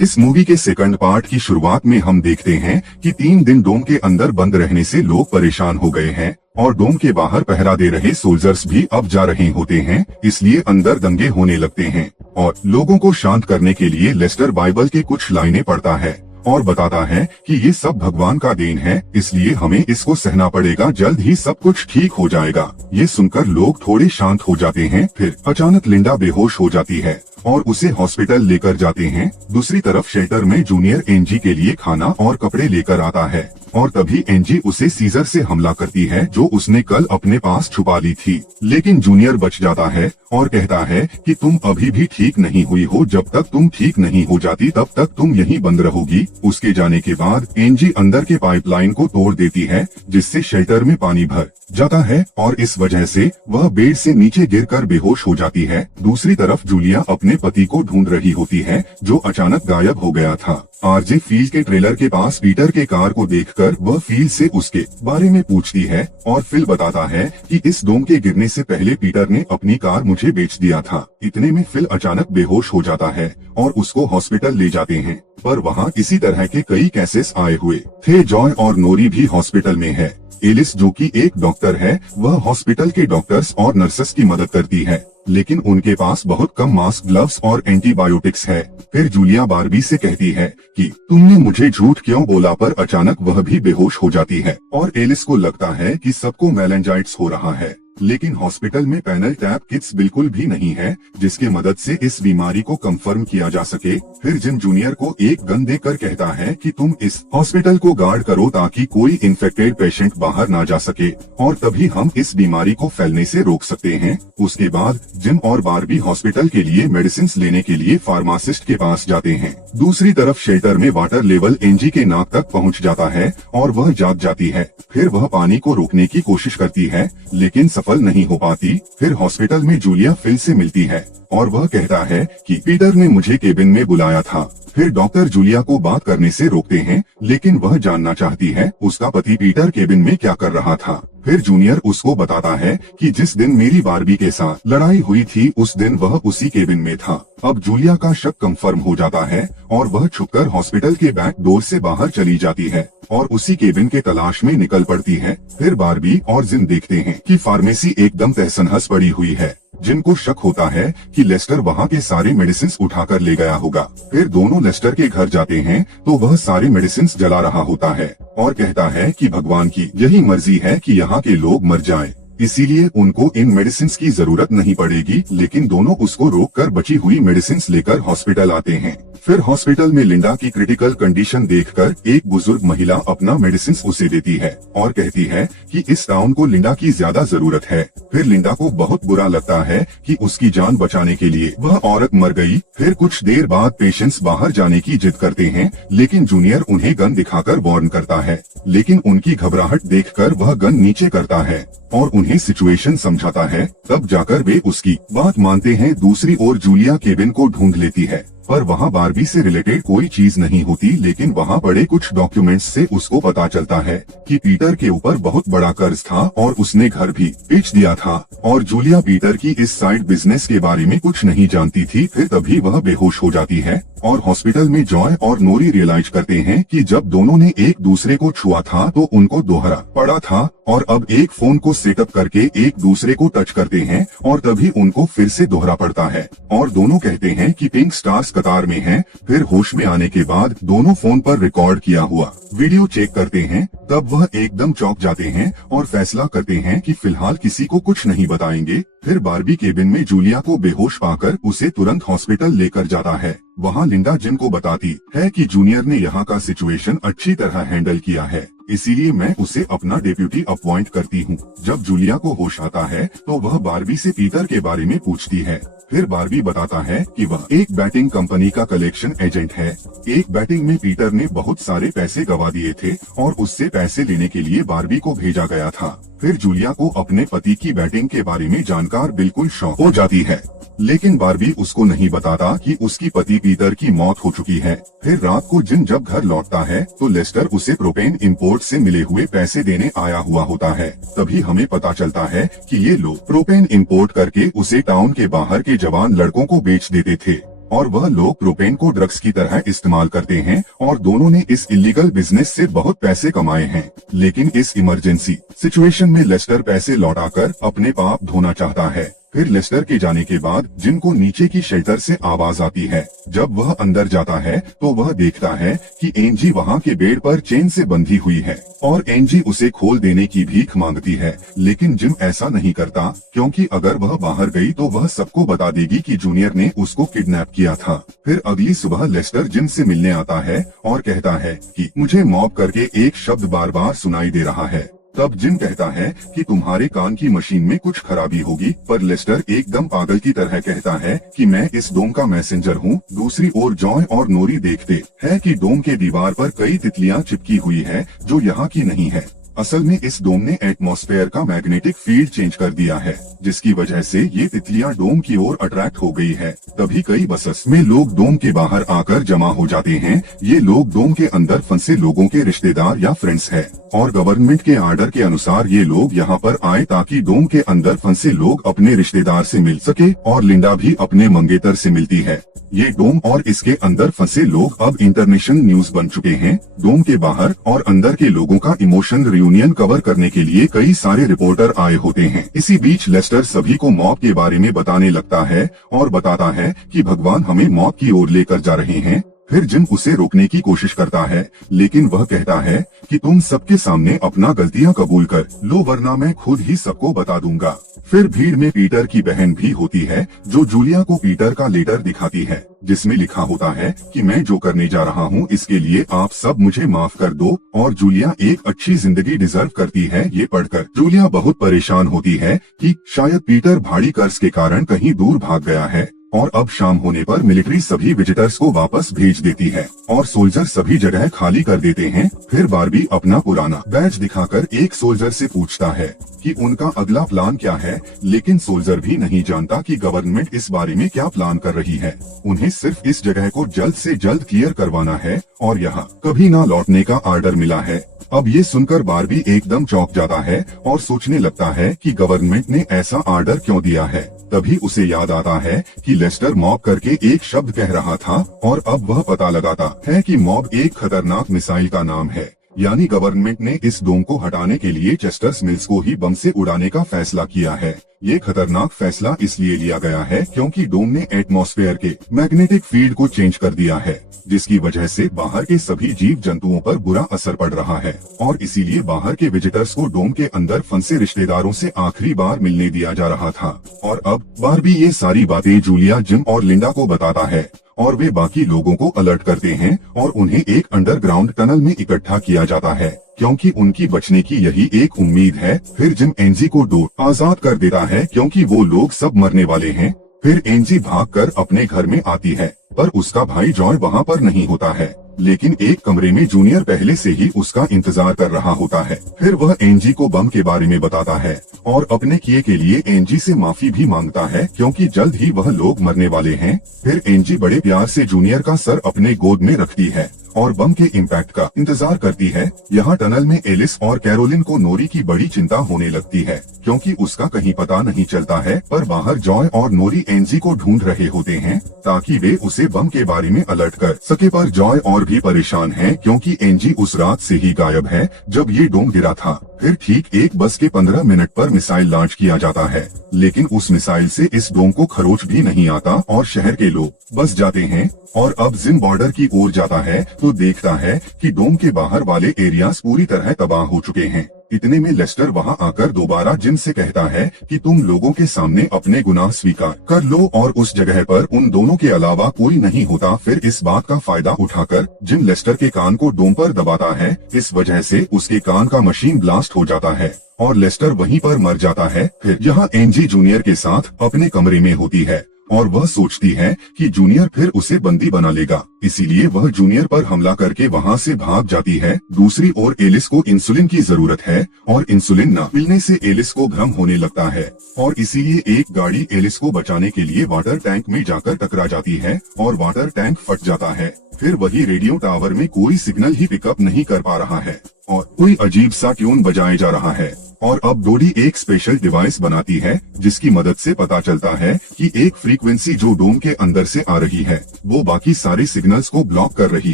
इस मूवी के second part की शुरुआत में हम देखते हैं कि 3 दिन डोम के अंदर बंद रहने से लोग परेशान हो गए हैं और डोम के बाहर पहरा दे रहे सोल्जर्स भी अब जा रहे होते हैं, इसलिए अंदर दंगे होने लगते हैं और लोगों को शांत करने के लिए लेस्टर बाइबल के कुछ लाइनें पढ़ता है और बताता है कि ये सब भगवान का देन है, इसलिए हमें इसको सहना पड़ेगा, जल्द ही सब कुछ ठीक हो जाएगा। ये सुनकर लोग थोड़े शांत हो जाते हैं। फिर अचानक लिंडा बेहोश हो जाती है और उसे हॉस्पिटल लेकर जाते हैं। दूसरी तरफ शेल्टर में जूनियर एनजी के लिए खाना और कपड़े लेकर आता है और तभी एनजी उसे सीजर से हमला करती है जो उसने कल अपने पास छुपा ली थी, लेकिन जूनियर बच जाता है और कहता है कि तुम अभी भी ठीक नहीं हुई हो, जब तक तुम ठीक नहीं हो जाती तब तक तुम यहीं बंद रहोगी। उसके जाने के बाद एनजी अंदर के पाइपलाइन को तोड़ देती है जिससे शेल्टर में पानी भर जाता है और इस वजह से वह बेड से नीचे गिरकर बेहोश हो जाती है। दूसरी तरफ जूलिया अपने पति को ढूंढ रही होती है जो अचानक गायब हो गया था। आरजे फील्ड के ट्रेलर के पास पीटर के कार को देखकर वह फील्ड से उसके बारे में पूछती है और फिल बताता है कि इस डोम के गिरने से पहले पीटर ने अपनी कार मुझे बेच दिया था। इतने में फिल अचानक बेहोश हो जाता है और उसको हॉस्पिटल ले जाते हैं, पर वहाँ इसी तरह के कई केसेस आए हुए थे। जॉय और नोरी भी हॉस्पिटल में है। एलिस जो कि एक डॉक्टर है, वह हॉस्पिटल के डॉक्टर्स और नर्सेस की मदद करती है, लेकिन उनके पास बहुत कम मास्क, ग्लव्स और एंटीबायोटिक्स है। फिर जूलिया बार्बी से कहती है कि तुमने मुझे झूठ क्यों बोला, पर अचानक वह भी बेहोश हो जाती है और एलिस को लगता है कि सबको मेलेंजाइटिस हो रहा है, लेकिन हॉस्पिटल में पैनल टैप किट्स बिल्कुल भी नहीं है जिसके मदद से इस बीमारी को कंफर्म किया जा सके। फिर जिम जूनियर को एक गन देकर कहता है कि तुम इस हॉस्पिटल को गार्ड करो ताकि कोई इन्फेक्टेड पेशेंट बाहर ना जा सके और तभी हम इस बीमारी को फैलने से रोक सकते हैं। उसके बाद जिम और बार्बी हॉस्पिटल के लिए मेडिसिन लेने के लिए फार्मासिस्ट के पास जाते हैं। दूसरी तरफ शेल्टर में वाटर लेवल एनजी के नाक तक पहुँच जाता है और वह जाग जाती है। फिर वह पानी को रोकने की कोशिश करती है लेकिन सफल नहीं हो पाती। फिर हॉस्पिटल में जूलिया फिल से मिलती है और वह कहता है कि पीटर ने मुझे केबिन में बुलाया था। फिर डॉक्टर जूलिया को बात करने से रोकते हैं, लेकिन वह जानना चाहती है उसका पति पीटर केबिन में क्या कर रहा था। फिर जूनियर उसको बताता है कि जिस दिन मेरी बार्बी के साथ लड़ाई हुई थी उस दिन वह उसी केबिन में था। अब जूलिया का शक कंफर्म हो जाता है और वह छुपकर हॉस्पिटल के बैक डोर से बाहर चली जाती है और उसी केबिन के तलाश में निकल पड़ती है। फिर बार्बी और जिम देखते हैं कि फार्मेसी एकदम तहस-नहस पड़ी हुई है। जिनको शक होता है कि लेस्टर वहाँ के सारे मेडिसिन उठाकर ले गया होगा। फिर दोनों लेस्टर के घर जाते हैं तो वह सारे मेडिसिन जला रहा होता है और कहता है कि भगवान की यही मर्जी है कि यहाँ के लोग मर जाएं, इसीलिए उनको इन मेडिसिन की जरूरत नहीं पड़ेगी। लेकिन दोनों उसको रोककर बची हुई मेडिसिन लेकर हॉस्पिटल आते हैं। फिर हॉस्पिटल में लिंडा की क्रिटिकल कंडीशन देखकर एक बुजुर्ग महिला अपना मेडिसिन उसे देती है और कहती है कि इस टाउन को लिंडा की ज्यादा जरूरत है। फिर लिंडा को बहुत बुरा लगता है कि उसकी जान बचाने के लिए वह औरत मर गई। फिर कुछ देर बाद पेशेंट्स बाहर जाने की जिद करते हैं, लेकिन जूनियर उन्हें गन दिखाकर वार्न करता है, लेकिन उनकी घबराहट देखकर वह गन नीचे करता है और उन्हें सिचुएशन समझाता है। तब जाकर वे उसकी बात मानते हैं। दूसरी ओर जूलिया केबिन को ढूंढ लेती है, पर वहाँ बार्बी से रिलेटेड कोई चीज नहीं होती, लेकिन वहाँ पड़े कुछ डॉक्यूमेंट्स से उसको पता चलता है कि पीटर के ऊपर बहुत बड़ा कर्ज था और उसने घर भी बेच दिया था और जूलिया पीटर की इस साइड बिजनेस के बारे में कुछ नहीं जानती थी। फिर तभी वह बेहोश हो जाती है और हॉस्पिटल में जॉय और नोरी रियलाइज करते हैं कि जब दोनों ने एक दूसरे को छुआ था तो उनको दोहरा पड़ा था और अब एक फोन को सेटअप करके एक दूसरे को टच करते हैं और तभी उनको फिर से दोहरा पड़ता है और दोनों कहते हैं कि पिंक स्टार्स कतार में हैं। फिर होश में आने के बाद दोनों फोन पर रिकॉर्ड किया हुआ वीडियो चेक करते हैं। तब वह एकदम चौंक जाते हैं और फैसला करते हैं कि फिलहाल किसी को कुछ नहीं बताएंगे। फिर बार्बी केबिन में जूलिया को बेहोश पाकर उसे तुरंत हॉस्पिटल लेकर जाता है। वहाँ लिंडा जिम को बताती है कि जूनियर ने यहाँ का सिचुएशन अच्छी तरह हैंडल किया है, इसीलिए मैं उसे अपना डेप्यूटी अपॉइंट करती हूँ। जब जूलिया को होश आता है तो वह बार्बी से पीटर के बारे में पूछती है। फिर बार्बी बताता है कि वह एक बैटिंग कंपनी का कलेक्शन एजेंट है। एक बैटिंग में पीटर ने बहुत सारे पैसे गवा दिए थे और उससे पैसे लेने के लिए बार्बी को भेजा गया था। फिर जूलिया को अपने पति की बैटिंग के बारे में जानकर बिल्कुल शॉक हो जाती है, लेकिन बार्बी उसको नहीं बताता कि उसकी पति पीटर की मौत हो चुकी है। फिर रात को जिम जब घर लौटता है तो लेस्टर उसे प्रोपेन इंपोर्ट से मिले हुए पैसे देने आया हुआ होता है। तभी हमें पता चलता है कि ये लोग प्रोपेन इंपोर्ट करके उसे टाउन के बाहर के जवान लड़कों को बेच देते थे और वह लोग प्रोपेन को ड्रग्स की तरह इस्तेमाल करते हैं और दोनों ने इस इलीगल बिजनेस से बहुत पैसे कमाए हैं। लेकिन इस इमरजेंसी सिचुएशन में लेस्टर पैसे लौटाकर अपने पाप धोना चाहता है। फिर लेस्टर के जाने के बाद जिनको नीचे की शेल्टर से आवाज आती है। जब वह अंदर जाता है तो वह देखता है कि एंजी वहाँ के बेड पर चेन से बंधी हुई है और एंजी उसे खोल देने की भीख मांगती है। लेकिन जिम ऐसा नहीं करता, क्योंकि अगर वह बाहर गई तो वह सबको बता देगी कि जूनियर ने उसको किडनैप किया था। फिर अगली सुबह लेस्टर जिम से मिलने आता है और कहता है कि मुझे मॉब करके एक शब्द बार बार सुनाई दे रहा है। तब जिम कहता है कि तुम्हारे कान की मशीन में कुछ खराबी होगी, पर लेस्टर एकदम पागल की तरह कहता है कि मैं इस डोम का मैसेंजर हूँ। दूसरी ओर जॉय और नोरी देखते हैं कि डोम के दीवार पर कई तितलियां चिपकी हुई है जो यहाँ की नहीं है। असल में इस डोम ने एटमॉस्फेयर का मैग्नेटिक फील्ड चेंज कर दिया है, जिसकी वजह से ये तितलियां डोम की ओर अट्रैक्ट हो गई है। तभी कई बसेस में लोग डोम के बाहर आकर जमा हो जाते हैं। ये लोग डोम के अंदर फंसे लोगों के रिश्तेदार या फ्रेंड्स हैं और गवर्नमेंट के आर्डर के अनुसार ये लोग यहाँ पर आए ताकि डोम के अंदर फंसे लोग अपने रिश्तेदार से मिल सके और लिंडा भी अपने मंगेतर से मिलती है। ये डोम और इसके अंदर फंसे लोग अब इंटरनेशनल न्यूज बन चुके हैं। डोम के बाहर और अंदर के लोगों का इमोशनल रियूनियन कवर करने के लिए कई सारे रिपोर्टर आए होते हैं। इसी बीच लेस्टर सभी को मॉब के बारे में बताने लगता है और बताता है कि भगवान हमें मॉब की ओर लेकर जा रहे हैं। फिर जिम उसे रोकने की कोशिश करता है, लेकिन वह कहता है कि तुम सबके सामने अपना गलतियां कबूल कर लो, वरना मैं खुद ही सबको बता दूंगा। फिर भीड़ में पीटर की बहन भी होती है जो जूलिया को पीटर का लेटर दिखाती है, जिसमें लिखा होता है कि मैं जो करने जा रहा हूँ इसके लिए आप सब मुझे माफ कर दो और जूलिया एक अच्छी जिंदगी डिजर्व करती है। ये पढ़कर जूलिया बहुत परेशान होती है कि शायद पीटर भारी कर्ज के कारण कहीं दूर भाग गया है और अब शाम होने पर मिलिट्री सभी विजिटर्स को वापस भेज देती है और सोल्जर सभी जगह खाली कर देते हैं। फिर बारबी अपना पुराना बैज दिखाकर एक सोल्जर से पूछता है कि उनका अगला प्लान क्या है, लेकिन सोल्जर भी नहीं जानता कि गवर्नमेंट इस बारे में क्या प्लान कर रही है। उन्हें सिर्फ इस जगह को जल्द से जल्द क्लियर करवाना है और यहाँ कभी ना लौटने का ऑर्डर मिला है। अब ये सुनकर बारबी एकदम चौंक जाता है और सोचने लगता है कि गवर्नमेंट ने ऐसा ऑर्डर क्यों दिया है। तभी उसे याद आता है कि लेस्टर मॉब करके एक शब्द कह रहा था और अब वह पता लगाता है कि मॉब एक खतरनाक मिसाइल का नाम है। यानी गवर्नमेंट ने इस डोम को हटाने के लिए चेस्टर्स मिल्स को ही बम से उड़ाने का फैसला किया है। ये खतरनाक फैसला इसलिए लिया गया है क्योंकि डोम ने एटमॉस्फेयर के मैग्नेटिक फील्ड को चेंज कर दिया है, जिसकी वजह से बाहर के सभी जीव जंतुओं पर बुरा असर पड़ रहा है और इसीलिए बाहर के विजिटर्स को डोम के अंदर फंसे रिश्तेदारों से आखिरी बार मिलने दिया जा रहा था। और अब बारबी ये सारी बातें जूलिया, जिम और लिंडा को बताता है और वे बाकी लोगों को अलर्ट करते हैं और उन्हें एक अंडरग्राउंड टनल में इकट्ठा किया जाता है क्योंकि उनकी बचने की यही एक उम्मीद है। फिर जिम एंजी को डोर आजाद कर देता है क्योंकि वो लोग सब मरने वाले हैं। फिर एंजी भागकर अपने घर में आती है, पर उसका भाई जॉय वहाँ पर नहीं होता है, लेकिन एक कमरे में जूनियर पहले से ही उसका इंतजार कर रहा होता है। फिर वह एंजी को बम के बारे में बताता है और अपने किए के लिए एंजी से माफी भी मांगता है क्योंकि जल्द ही वह लोग मरने वाले हैं। फिर एंजी बड़े प्यार से जूनियर का सर अपने गोद में रखती है और बम के इम्पैक्ट का इंतजार करती है। यहाँ टनल में एलिस और कैरोलिन को नोरी की बड़ी चिंता होने लगती है क्योंकि उसका कहीं पता नहीं चलता है, पर बाहर जॉय और नोरी एंजी को ढूंढ रहे होते हैं ताकि वे उसे बम के बारे में अलर्ट कर सके। पर जॉय और भी परेशान है क्योंकि एंजी उस रात से ही गायब है जब ये डोम गिरा था। फिर ठीक एक बस के 15 मिनट पर मिसाइल लॉन्च किया जाता है, लेकिन उस मिसाइल से इस डोम को खरोच भी नहीं आता और शहर के लोग बस जाते हैं। और अब जिम बॉर्डर की ओर जाता है तो देखता है कि डोम के बाहर वाले एरियाज पूरी तरह तबाह हो चुके हैं। इतने में लेस्टर वहां आकर दोबारा जिम से कहता है कि तुम लोगों के सामने अपने गुनाह स्वीकार कर लो और उस जगह पर उन दोनों के अलावा कोई नहीं होता। फिर इस बात का फायदा उठाकर जिम लेस्टर के कान को डोम पर दबाता है। इस वजह से उसके कान का मशीन ब्लास्ट हो जाता है और लेस्टर वहीं पर मर जाता है। फिर यहाँ एंजी जूनियर के साथ अपने कमरे में होती है और वह सोचती है कि जूनियर फिर उसे बंदी बना लेगा, इसीलिए वह जूनियर पर हमला करके वहां से भाग जाती है। दूसरी ओर एलिस को इंसुलिन की जरूरत है और इंसुलिन न मिलने से एलिस को भ्रम होने लगता है और इसीलिए एक गाड़ी एलिस को बचाने के लिए वाटर टैंक में जाकर टकरा जाती है और वाटर टैंक फट जाता है। फिर वही रेडियो टावर में कोई सिग्नल ही पिकअप नहीं कर पा रहा है और कोई अजीब सा ट्यून बजाया जा रहा है। और अब डोडी एक स्पेशल डिवाइस बनाती है जिसकी मदद से पता चलता है कि एक फ्रीक्वेंसी जो डोम के अंदर से आ रही है वो बाकी सारे सिग्नल्स को ब्लॉक कर रही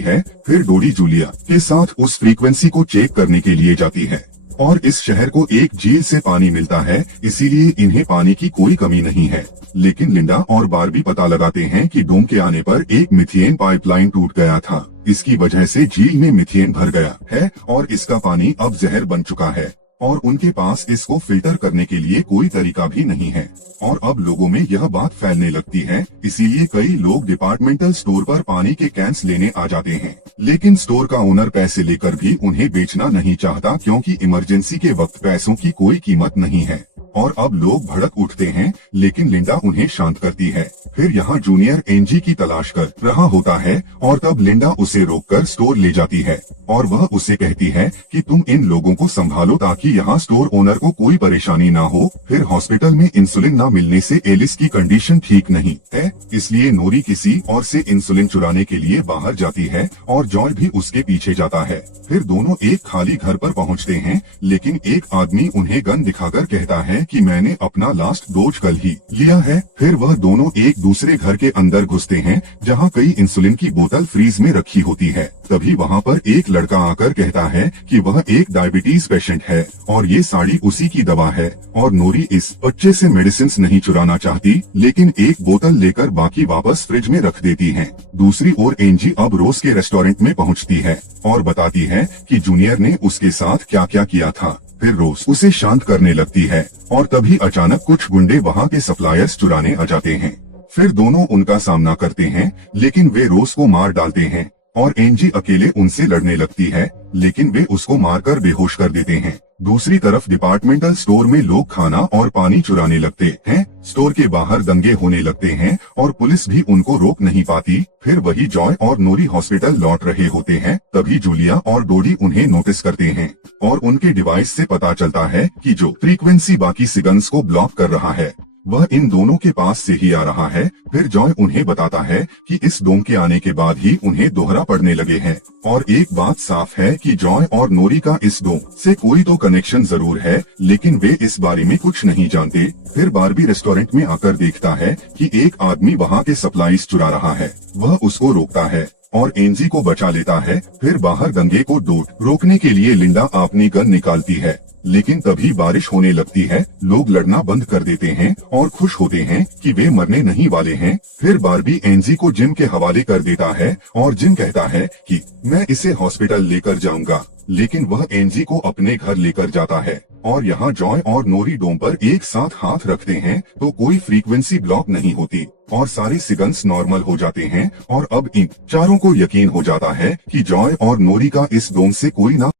है। फिर डोडी जूलिया के साथ उस फ्रीक्वेंसी को चेक करने के लिए जाती है और इस शहर को एक झील से पानी मिलता है, इसीलिए इन्हें पानी की कोई कमी नहीं है। लेकिन लिंडा और बारबी पता लगाते हैं कि डोम के आने पर एक मीथेन पाइपलाइन टूट गया था। इसकी वजह से झील में मीथेन भर गया है और इसका पानी अब जहर बन चुका है और उनके पास इसको फिल्टर करने के लिए कोई तरीका भी नहीं है। और अब लोगों में यह बात फैलने लगती है, इसीलिए कई लोग डिपार्टमेंटल स्टोर पर पानी के कैंस लेने आ जाते हैं। लेकिन स्टोर का ओनर पैसे लेकर भी उन्हें बेचना नहीं चाहता क्योंकि इमरजेंसी के वक्त पैसों की कोई कीमत नहीं है। और अब लोग भड़क उठते हैं, लेकिन लिंडा उन्हें शांत करती है। फिर यहाँ जूनियर एनजी की तलाश कर रहा होता है और तब लिंडा उसे रोककर स्टोर ले जाती है और वह उसे कहती है कि तुम इन लोगों को संभालो ताकि यहाँ स्टोर ओनर को कोई परेशानी ना हो। फिर हॉस्पिटल में इंसुलिन ना मिलने से एलिस की कंडीशन ठीक नहीं है, इसलिए नोरी किसी और से इंसुलिन चुराने के लिए बाहर जाती है और जॉय भी उसके पीछे जाता है। फिर दोनों एक खाली घर पर पहुँचते हैं, लेकिन एक आदमी उन्हें गन दिखाकर कहता है कि मैंने अपना लास्ट डोज कल ही लिया है। फिर वह दोनों एक दूसरे घर के अंदर घुसते हैं जहाँ कई इंसुलिन की बोतल फ्रीज में रखी होती है। तभी वहाँ पर एक लड़का आकर कहता है कि वह एक डायबिटीज पेशेंट है और ये साड़ी उसी की दवा है और नोरी इस बच्चे से मेडिसिन नहीं चुराना चाहती, लेकिन एक बोतल लेकर बाकी वापस फ्रिज में रख देती है। दूसरी ओर एंजी अब रोज के रेस्टोरेंट में पहुँचती है और बताती है कि जूनियर ने उसके साथ क्या क्या किया था। फिर रोज उसे शांत करने लगती है और तभी अचानक कुछ गुंडे वहाँ के सप्लायर्स चुराने आ जाते हैं। फिर दोनों उनका सामना करते हैं, लेकिन वे रोज को मार डालते हैं और एंजी अकेले उनसे लड़ने लगती है, लेकिन वे उसको मारकर बेहोश कर देते हैं। दूसरी तरफ डिपार्टमेंटल स्टोर में लोग खाना और पानी चुराने लगते हैं। स्टोर के बाहर दंगे होने लगते हैं और पुलिस भी उनको रोक नहीं पाती। फिर वही जॉय और नोरी हॉस्पिटल लौट रहे होते हैं, तभी जूलिया और डोडी उन्हें नोटिस करते हैं और उनके डिवाइस से पता चलता है कि जो फ्रीक्वेंसी बाकी सिग्नल्स को ब्लॉक कर रहा है वह इन दोनों के पास से ही आ रहा है। फिर जॉय उन्हें बताता है कि इस डोम के आने के बाद ही उन्हें दोहरा पड़ने लगे हैं और एक बात साफ है कि जॉय और नोरी का इस डोम से कोई तो कनेक्शन जरूर है, लेकिन वे इस बारे में कुछ नहीं जानते। फिर बारबी रेस्टोरेंट में आकर देखता है कि एक आदमी वहाँ के सप्लाईज चुरा रहा है। वह उसको रोकता है और एंजी को बचा लेता है। फिर बाहर दंगे को रोकने के लिए लिंडा अपनी गन निकालती है, लेकिन तभी बारिश होने लगती है। लोग लड़ना बंद कर देते हैं और खुश होते हैं कि वे मरने नहीं वाले हैं। फिर बारबी एंजी को जिम के हवाले कर देता है और जिम कहता है कि मैं इसे हॉस्पिटल लेकर जाऊंगा, लेकिन वह एंजी को अपने घर लेकर जाता है। और यहाँ जॉय और नोरी डोम पर एक साथ हाथ रखते हैं तो कोई फ्रीक्वेंसी ब्लॉक नहीं होती और सारे सिग्नल्स नॉर्मल हो जाते हैं। और अब इन चारों को यकीन हो जाता है कि जॉय और नोरी का इस डोम से कोई ना